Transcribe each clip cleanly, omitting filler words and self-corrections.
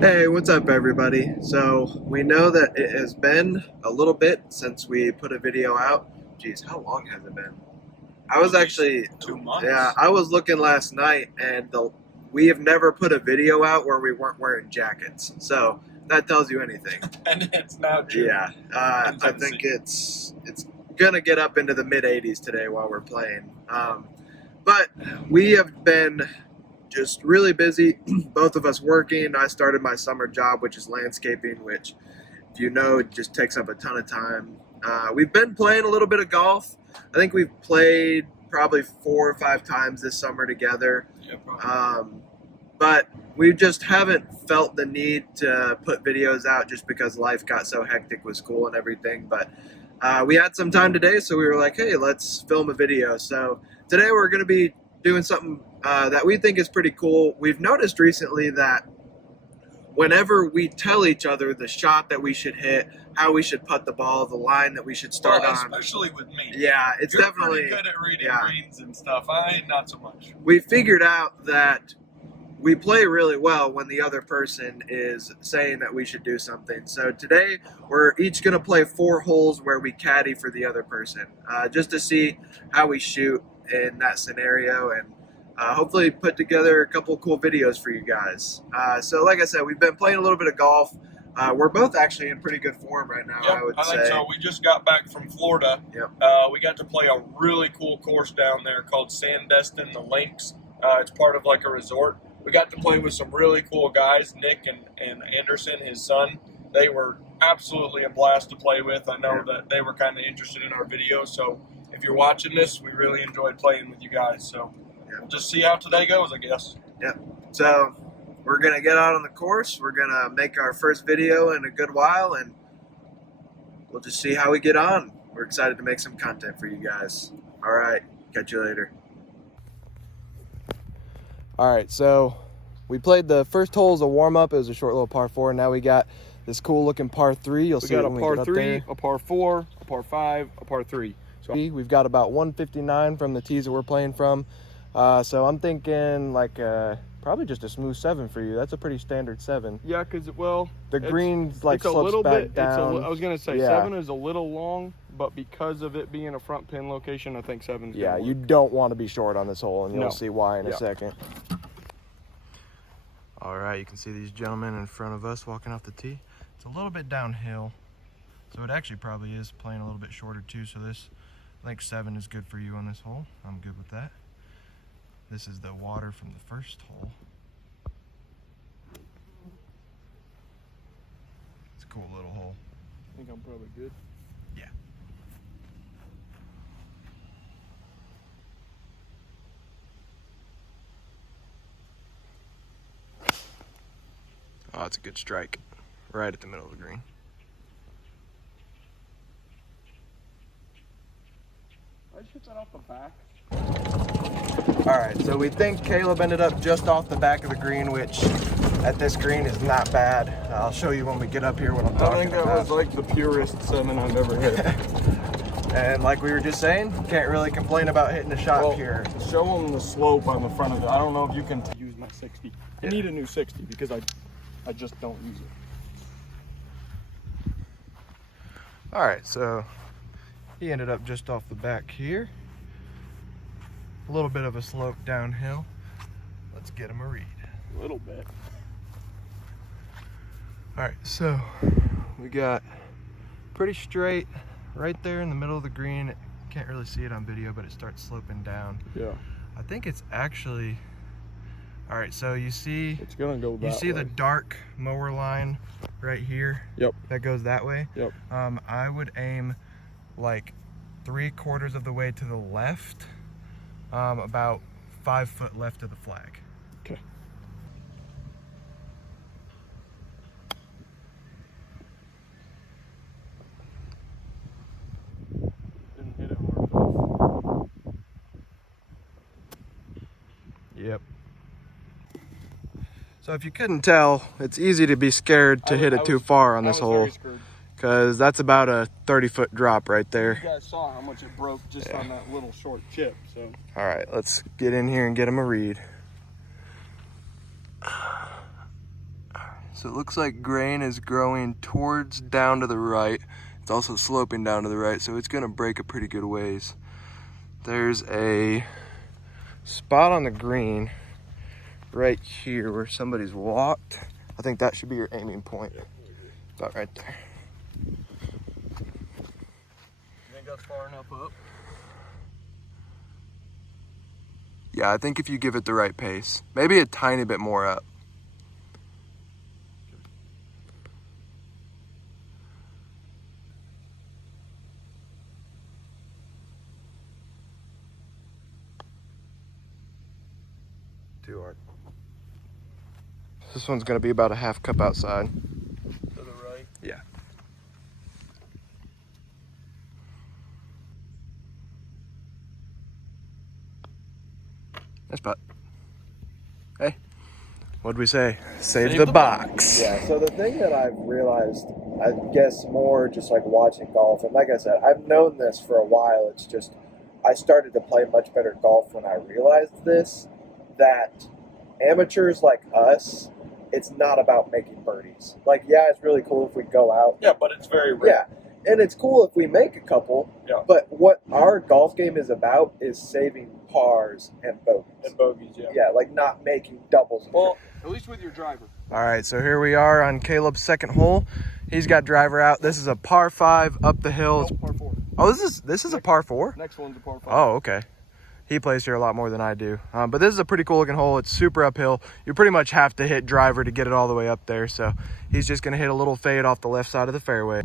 Hey, what's up, everybody? So, we know that it has been a little bit since we put a video out. Geez, how long has it been? I was actually, 2 months. yeah, I was looking last night, and we have never put a video out where we weren't wearing jackets. So, that tells you anything. And it's now June. Yeah, I think it's gonna get up into the mid 80s today while we're playing. But we have been just really busy, both of us working. I started my summer job, which is landscaping, which, if you know, it just takes up a ton of time. We've been playing a little bit of golf. I think we've played probably 4 or 5 times this summer together. Yeah, But we just haven't felt the need to put videos out just because life got so hectic with school and everything. But we had some time today, so we were like, hey, let's film a video. So today we're going to be doing something that we think is pretty cool. We've noticed recently that whenever we tell each other the shot that we should hit, how we should putt the ball, the line that we should start on. Especially with me. Yeah, it's You're definitely pretty good at reading greens and stuff. I not so much. We figured out that we play really well when the other person is saying that we should do something. So today we're each going to play 4 holes where we caddy for the other person, just to see how we shoot in that scenario, and hopefully put together a couple of cool videos for you guys. So like I said, we've been playing a little bit of golf. We're both actually in pretty good form right now, Yep, I would say. think so. We just got back from Florida. Yep. We got to play a really cool course down there called Sandestin, the Links. It's part of like a resort. We got to play with some really cool guys, Nick and Anderson, his son. They were absolutely a blast to play with. I know that they were kind of interested in our video, so if you're watching this, we really enjoyed playing with you guys. So we'll just see how today goes, I guess. Yep. So we're going to get out on the course. We're going to make our first video in a good while, and we'll just see how we get on. We're excited to make some content for you guys. All right. Catch you later. All right, so we played the first hole as a warm-up. It was a short little par 4. Now we got this cool-looking par 3. You'll see we got when a par we get 3, up there. a par 4, a par 5, a par 3. So we've got about 159 from the tees that we're playing from. So I'm thinking like probably just a smooth 7 for you. That's a pretty standard 7. Yeah, because, well, the green's like it's a slopes little back bit, down. I was going to say, Yeah. 7 is a little long, but because of it being a front pin location, I think 7's Yeah, gonna you work. don't want to be short on this hole, and you'll No. see why in a Yeah. second. All right, you can see these gentlemen in front of us walking off the tee. It's a little bit downhill, so it actually probably is playing a little bit shorter too. So this, I think 7 is good for you on this hole. I'm good with that. This is the water from the first hole. It's a cool little hole. I think I'm probably good. Yeah. Oh, it's a good strike. Right at the middle of the green. I just hit that off the back. All right, so we think Caleb ended up just off the back of the green, which at this green is not bad. I'll show you when we get up here what I'm talking about. I think that was like the purest 7 I've ever hit. And like we were just saying, can't really complain about hitting a shot here. Show them the slope on the front of it. I don't know if you can use my 60. I need a new 60 because I just don't use it. All right, so he ended up just off the back here. A little bit of a slope downhill. Let's get him a read. A little bit. All right, so we got pretty straight right there in the middle of the green. Can't really see it on video, but it starts sloping down. Yeah. I think it's actually, all right, so you see, It's gonna go that you see way. the dark mower line right here? Yep. That goes that way? Yep. I would aim like 3/4 of the way to the left, about 5 foot left of the flag. Okay. Didn't hit it hard enough. Yep. So if you couldn't tell, it's easy to be scared to hit it too far on this hole, because that's about a 30-foot drop right there. You guys saw how much it broke just on that little short chip, so. All right, let's get in here and get him a read. So it looks like grain is growing towards down to the right. It's also sloping down to the right, so it's gonna break a pretty good ways. There's a spot on the green right here where somebody's walked. I think that should be your aiming point. About right there. You think that's far enough up? Yeah, I think if you give it the right pace, maybe a tiny bit more up. Too hard. This one's gonna be about a half cup outside. To the right? Yeah. Nice putt. Hey, what'd we say? Save the box. Yeah, so the thing that I've realized, I guess more just like watching golf, and like I said, I've known this for a while, it's just, I started to play much better golf when I realized this, that amateurs like us, it's not about making birdies. Like, yeah, it's really cool if we go out. Yeah, but it's very rare. Yeah, and it's cool if we make a couple. Yeah. But what our golf game is about is saving pars and bogeys. And bogeys, yeah. Yeah, like not making doubles. Well, at least with your driver. All right, so here we are on Caleb's second hole. He's got driver out. This is a par 5 up the hill. Nope, par 4. Oh, this is a par 4? Next one's a par 5. Oh, okay. He plays here a lot more than I do. But this is a pretty cool looking hole. It's super uphill. You pretty much have to hit driver to get it all the way up there. So he's just gonna hit a little fade off the left side of the fairway.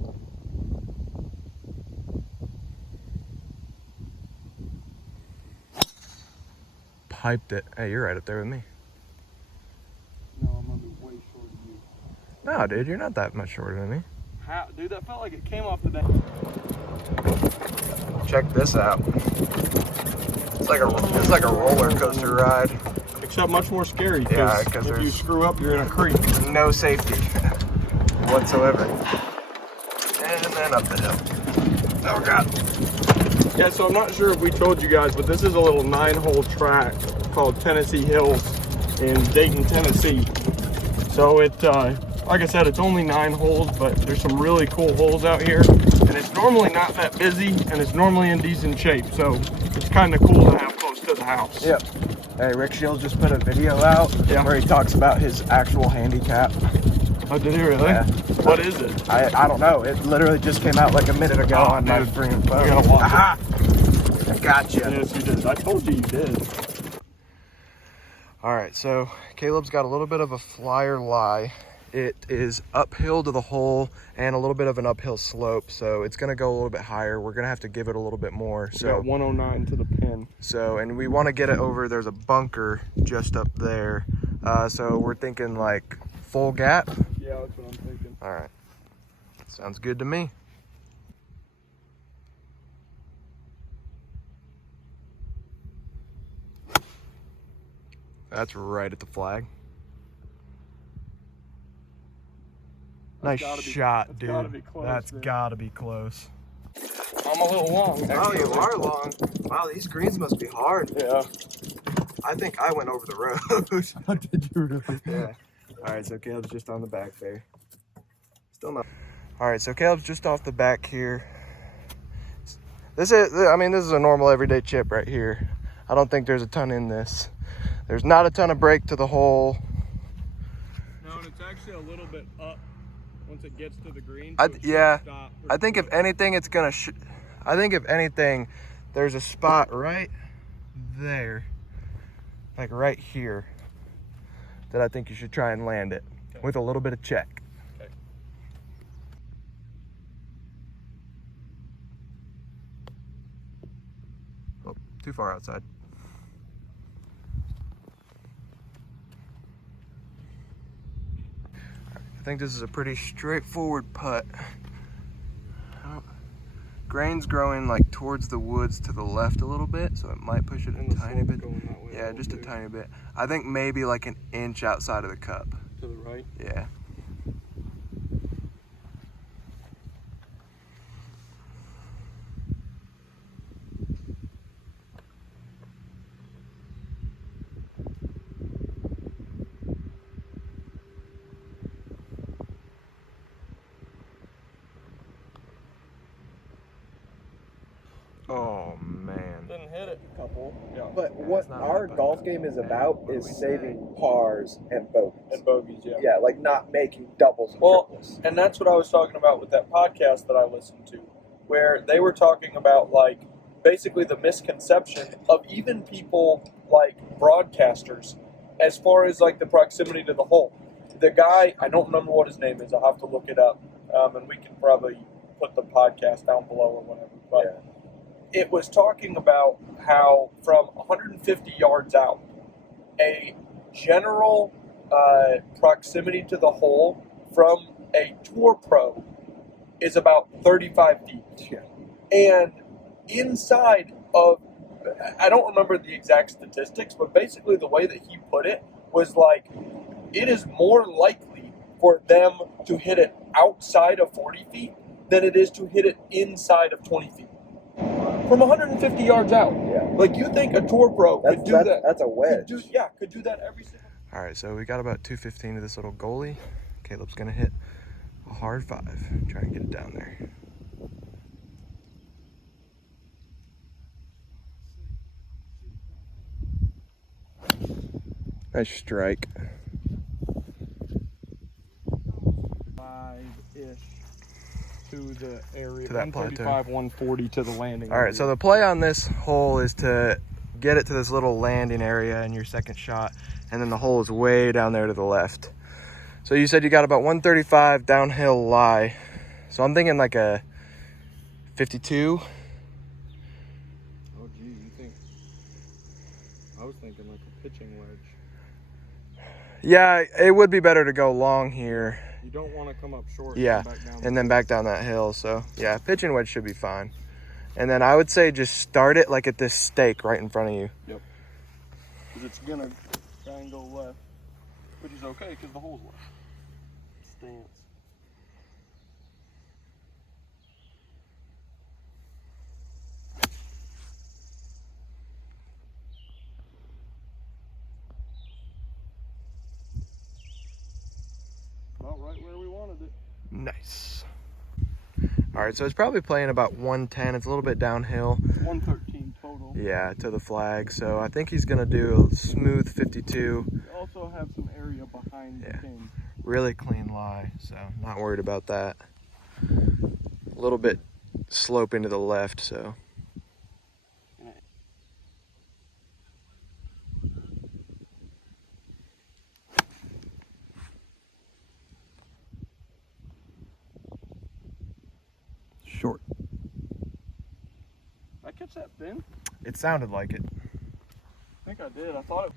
Piped it. Hey, you're right up there with me. No, I'm gonna be way short of you. No, dude, you're not that much shorter than me. How, dude, that felt like it came off the deck. Check this out. It's like a roller coaster ride. Except much more scary. Yeah, 'cause if you there's- screw up, you're in a creek. No safety whatsoever. And then up the hill. Oh God. Yeah, so I'm not sure if we told you guys, but this is a little 9-hole track called Tennessee Hills in Dayton, Tennessee. So it, like I said, it's only 9 holes, but there's some really cool holes out here. And it's normally not that busy, and it's normally in decent shape. So it's kind of cool to have close to the house. Yep. Hey, Rick Shields just put a video out where he talks about his actual handicap. Oh, did he really? Yeah. What is it? I don't know. It literally just came out like a minute ago on my freaking phone. We gotta watch it. Aha! I gotcha. Yes, you did. I told you did. All right, so Caleb's got a little bit of a flyer lie. It is uphill to the hole and a little bit of an uphill slope, so it's gonna go a little bit higher. We're gonna have to give it a little bit more. We got 109 to the pin. So, and we want to get it over. There's a bunker just up there, so we're thinking like full gap. Yeah, that's what I'm thinking. All right, sounds good to me. That's right at the flag. Nice shot, dude. That's gotta be close. I'm a little long. Oh, you are long. Wow, these greens must be hard. Yeah. I think I went over the road. Did you really? Yeah. All right, so Caleb's just on the back there. Still not. All right, so Caleb's just off the back here. This is a normal everyday chip right here. I don't think there's a ton in this. There's not a ton of break to the hole. No, and it's actually a little bit up once it gets to the green. Yeah, I think if anything, it's gonna. I think if anything, there's a spot right there, like right here, that I think you should try and land it with a little bit of check. Okay. Oh, too far outside. I think this is a pretty straightforward putt. Grain's growing like towards the woods to the left a little bit, so it might push it a tiny bit. Yeah, just a tiny bit. I think maybe like an inch outside of the cup. To the right? Yeah. hit it. a couple. Yeah. But what not our bad. golf game is about is saving pars and bogeys. And bogeys, yeah. Yeah, like not making doubles and Well, triples. and that's what I was talking about with that podcast that I listened to, where they were talking about, like, basically the misconception of even people like broadcasters as far as, like, the proximity to the hole. The guy, I don't remember what his name is, I'll have to look it up, and we can probably put the podcast down below or whatever, but it was talking about how from 150 yards out, a general proximity to the hole from a tour pro is about 35 feet. Yeah. And inside of, I don't remember the exact statistics, but basically the way that he put it was like, it is more likely for them to hit it outside of 40 feet than it is to hit it inside of 20 feet. From 150 yards out. Yeah. Like, you think a tour pro could do that. That's a wedge. Could do that every single. All right, so we got about 215 to this little goalie. Caleb's gonna hit a hard 5. Try and get it down there. Nice strike. 5-ish to the area. To that 135, 140 to the landing. All right, so the play on this hole is to get it to this little landing area in your second shot, and then the hole is way down there to the left. So you said you got about 135 downhill lie. So I'm thinking like a 52. Oh, gee, you think? I was thinking like a pitching wedge. Yeah, it would be better to go long here. You don't want to come up short. Yeah, And, back down and then back down that hill. So yeah, pitching wedge should be fine. And then I would say just start it like at this stake right in front of you. Yep. Because it's gonna try and go left, which is okay because the hole's left. Stance. About right where we wanted it. Nice. All right, so it's probably playing about 110. It's a little bit downhill. 113 total. Yeah, to the flag. So I think he's gonna do a smooth 52. We also have some area behind the pin. Really clean lie, so not worried about that. A little bit sloping to the left, so. Short. Did I catch that pin? It sounded like it. I think I did. I thought it.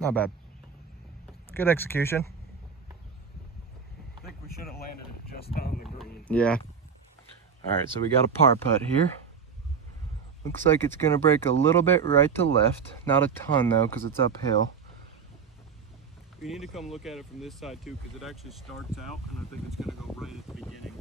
Not bad. Good execution. I think we should have landed it just on the green. Yeah. All right, so we got a par putt here. Looks like it's gonna break a little bit right to left. Not a ton though, because it's uphill. We need to come look at it from this side too, because it actually starts out, and I think it's gonna go right at the beginning.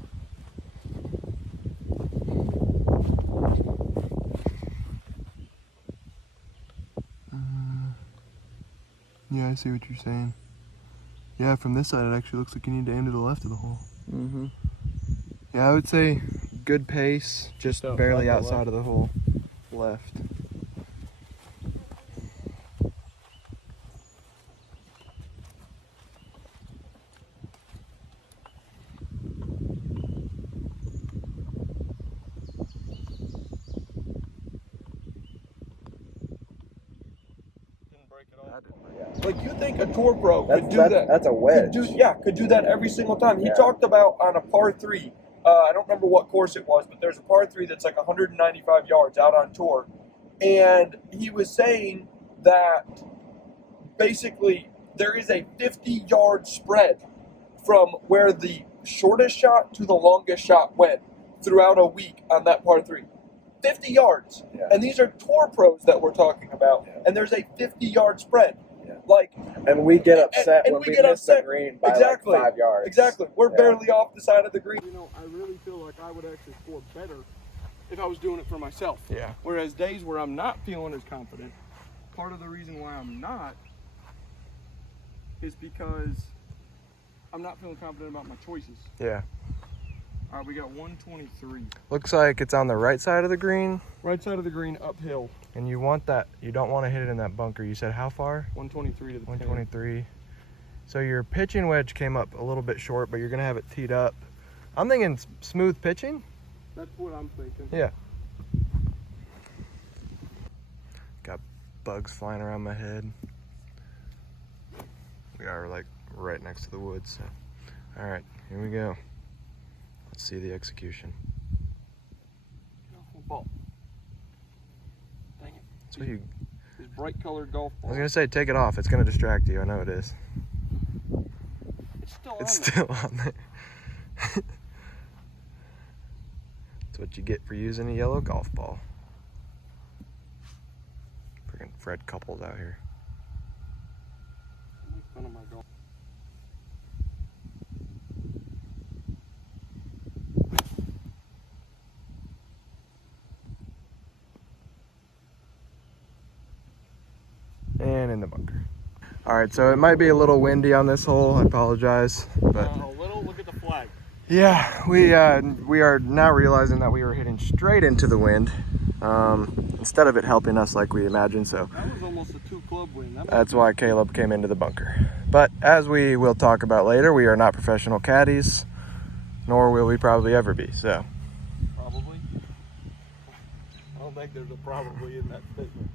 Yeah, I see what you're saying. Yeah, from this side, it actually looks like you need to aim to the left of the hole. Mm-hmm. Yeah, I would say good pace, just Stuff barely left to outside of the hole. Left. Didn't break it off. Like, you think a tour pro could That's, do that's, that? that's a wedge. Could do that every single time. He Yeah. talked about on a par 3. I don't remember what course it was, but there's a par 3 that's like 195 yards out on tour. And he was saying that basically there is a 50-yard spread from where the shortest shot to the longest shot went throughout a week on that par 3. 50 yards. Yeah. And these are tour pros that we're talking about. Yeah. And there's a 50-yard spread. Yeah. Like, And we get upset and when we we get miss upset. the green by Exactly. like 5 yards. exactly. We're Yeah. barely off the side of the green. You know, I really feel like I would actually score better if I was doing it for myself. Yeah. Whereas days where I'm not feeling as confident, part of the reason why I'm not is because I'm not feeling confident about my choices. Yeah. All right, we got 123. Looks like it's on the right side of the green. Right side of the green, uphill. And you want that, you don't want to hit it in that bunker. You said how far? 123 to the 123. So your pitching wedge came up a little bit short, but you're gonna have it teed up. I'm thinking smooth pitching. That's what I'm thinking. Yeah. Got bugs flying around my head. We are like right next to the woods. So. All right, here we go. Let's see the execution. Ball. Dang it. So you, These bright colored golf I balls. was gonna say take it off. It's gonna distract you. I know it is. It's still on It's there. still on there. That's what you get for using a yellow golf ball. Freaking Fred Couples out here. Make fun of my golf. And in the bunker. All right, so it might be a little windy on this hole. I apologize, but A little. Look at the flag. yeah, we are now realizing that we were hitting straight into the wind instead of it helping us like we imagined. So That was almost a 2-club win. that's why Caleb came into the bunker. But as we will talk about later, we are not professional caddies, nor will we probably ever be. So Probably. I don't think there's a probably in that statement.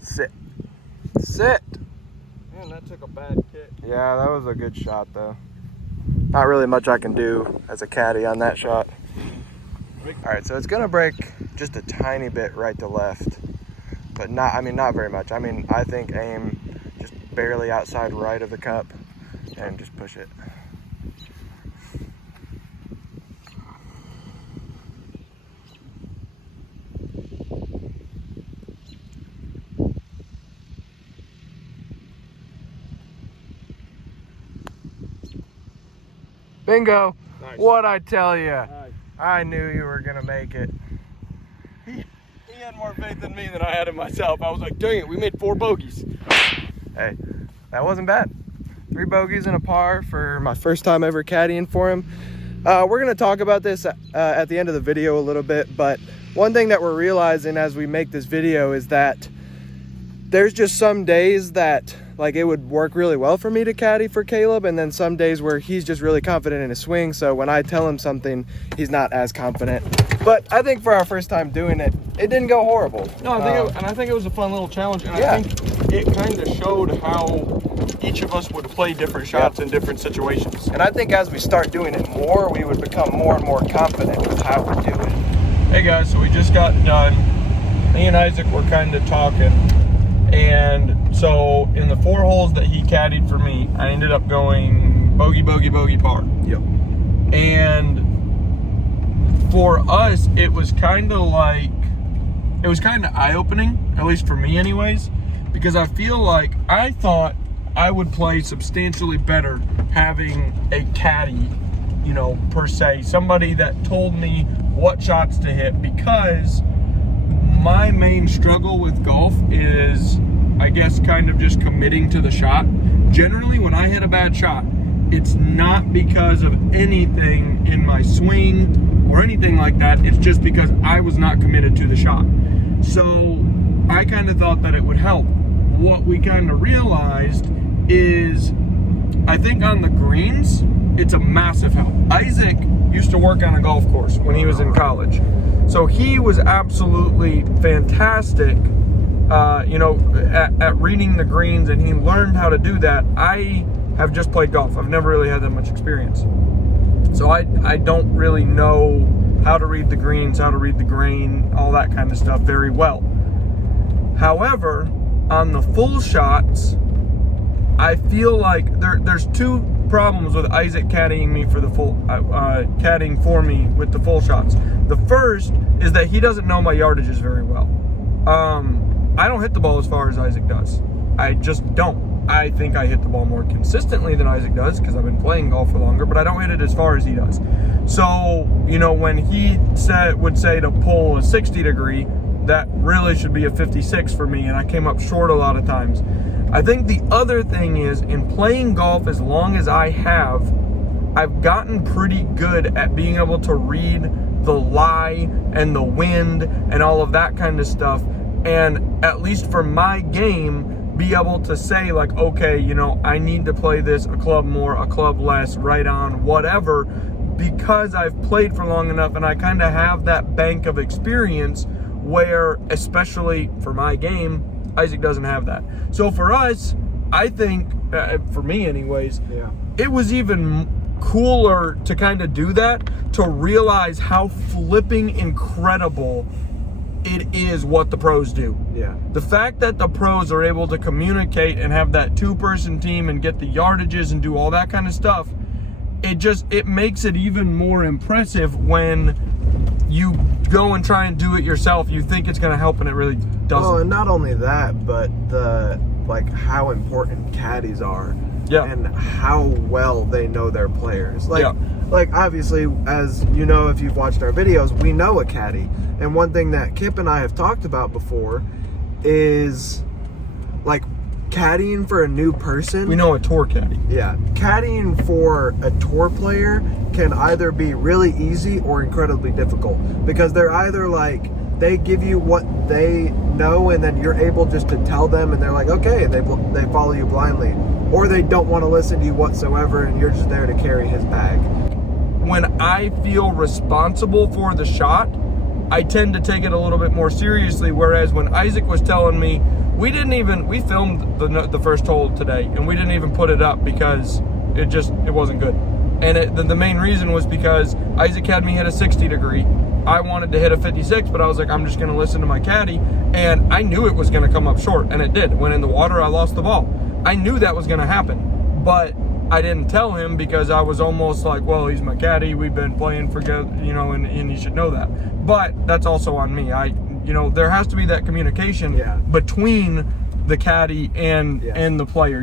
sit, sit. Man, that took a bad kick. Yeah, that was a good shot though. Not really much I can do as a caddy on that shot. All right, so it's gonna break just a tiny bit right to left, but not, I mean, not very much. I mean, I think aim just barely outside right of the cup and just push it. Bingo. Nice. What'd I tell you? Nice. I knew you were gonna make it. He had more faith in me than I had in myself. I was like, dang it, we made 4 bogeys. Hey, that wasn't bad. 3 bogeys and a par for my first time ever caddying for him. We're gonna talk about this at the end of the video a little bit, but one thing that we're realizing as we make this video is that there's just some days that like it would work really well for me to caddy for Caleb, and then some days where he's just really confident in his swing, so when I tell him something, he's not as confident. But I think for our first time doing it, it didn't go horrible. No, I think it was a fun little challenge, and Yeah. I think it kind of showed how each of us would play different shots in different situations. And I think as we start doing it more, we would become more and more confident with how we do it. Hey guys, so we just got done. Me and Isaac were kind of talking, and so in the 4 holes that he caddied for me, I ended up going bogey, bogey, bogey, par. Yep. And for us, it was kind of eye-opening, at least for me anyways, because I feel like I thought I would play substantially better having a caddy, you know, per se, somebody that told me what shots to hit, because my main struggle with golf is, I guess, kind of just committing to the shot. Generally, when I hit a bad shot, it's not because of anything in my swing or anything like that. It's just because I was not committed to the shot. So I kind of thought that it would help. What we kind of realized is, I think on the greens, it's a massive help. Isaac used to work on a golf course when he was in college. So he was absolutely fantastic, you know, at reading the greens, and he learned how to do that. I have just played golf. I've never really had that much experience. So I don't really know how to read the greens, how to read the grain, all that kind of stuff very well. However, on the full shots, I feel like there's 2 problems with Isaac caddying me for the full, caddying for me with the full shots. The first is that he doesn't know my yardages very well. I don't hit the ball as far as Isaac does. I just don't. I think I hit the ball more consistently than Isaac does because I've been playing golf for longer, but I don't hit it as far as he does. So, you know, when he would say to pull a 60 degree, that really should be a 56 for me, and I came up short a lot of times. I think the other thing is, in playing golf as long as I have, I've gotten pretty good at being able to read the lie and the wind and all of that kind of stuff, and at least for my game, be able to say like, okay, you know, I need to play this a club more, a club less, right on, whatever, because I've played for long enough and I kind of have that bank of experience where, especially for my game, Isaac doesn't have that. So for us, I think, for me anyways, it was even cooler to kind of do that, to realize how flipping incredible it is what the pros do. The fact that the pros are able to communicate and have that two-person team and get the yardages and do all that kind of stuff, it makes it even more impressive when you go and try and do it yourself. You think it's going to help and it really doesn't. Oh, and not only that, but how important caddies are. And how well they know their players. Like obviously, as you know, if you've watched our videos, we know a caddy. And one thing that Kip and I have talked about before is like caddying for a new person. We know a tour caddy. Caddying for a tour player can either be really easy or incredibly difficult, because they're either like, they give you what they know and then you're able just to tell them and they're like, okay, and they follow you blindly, or they don't want to listen to you whatsoever and you're just there to carry his bag. When I feel responsible for the shot, I tend to take it a little bit more seriously, whereas when Isaac was telling me, we filmed the first hole today and we didn't even put it up because it wasn't good. And the main reason was because Isaac had me hit a 60 degree. I wanted to hit a 56, but I was like, I'm just going to listen to my caddy. And I knew it was going to come up short, and it did. Went in the water, I lost the ball. I knew that was going to happen, but I didn't tell him because I was almost like, well, he's my caddy. We've been playing for, you know, and he should know that. But that's also on me. You know, there has to be that communication between the caddy and the player.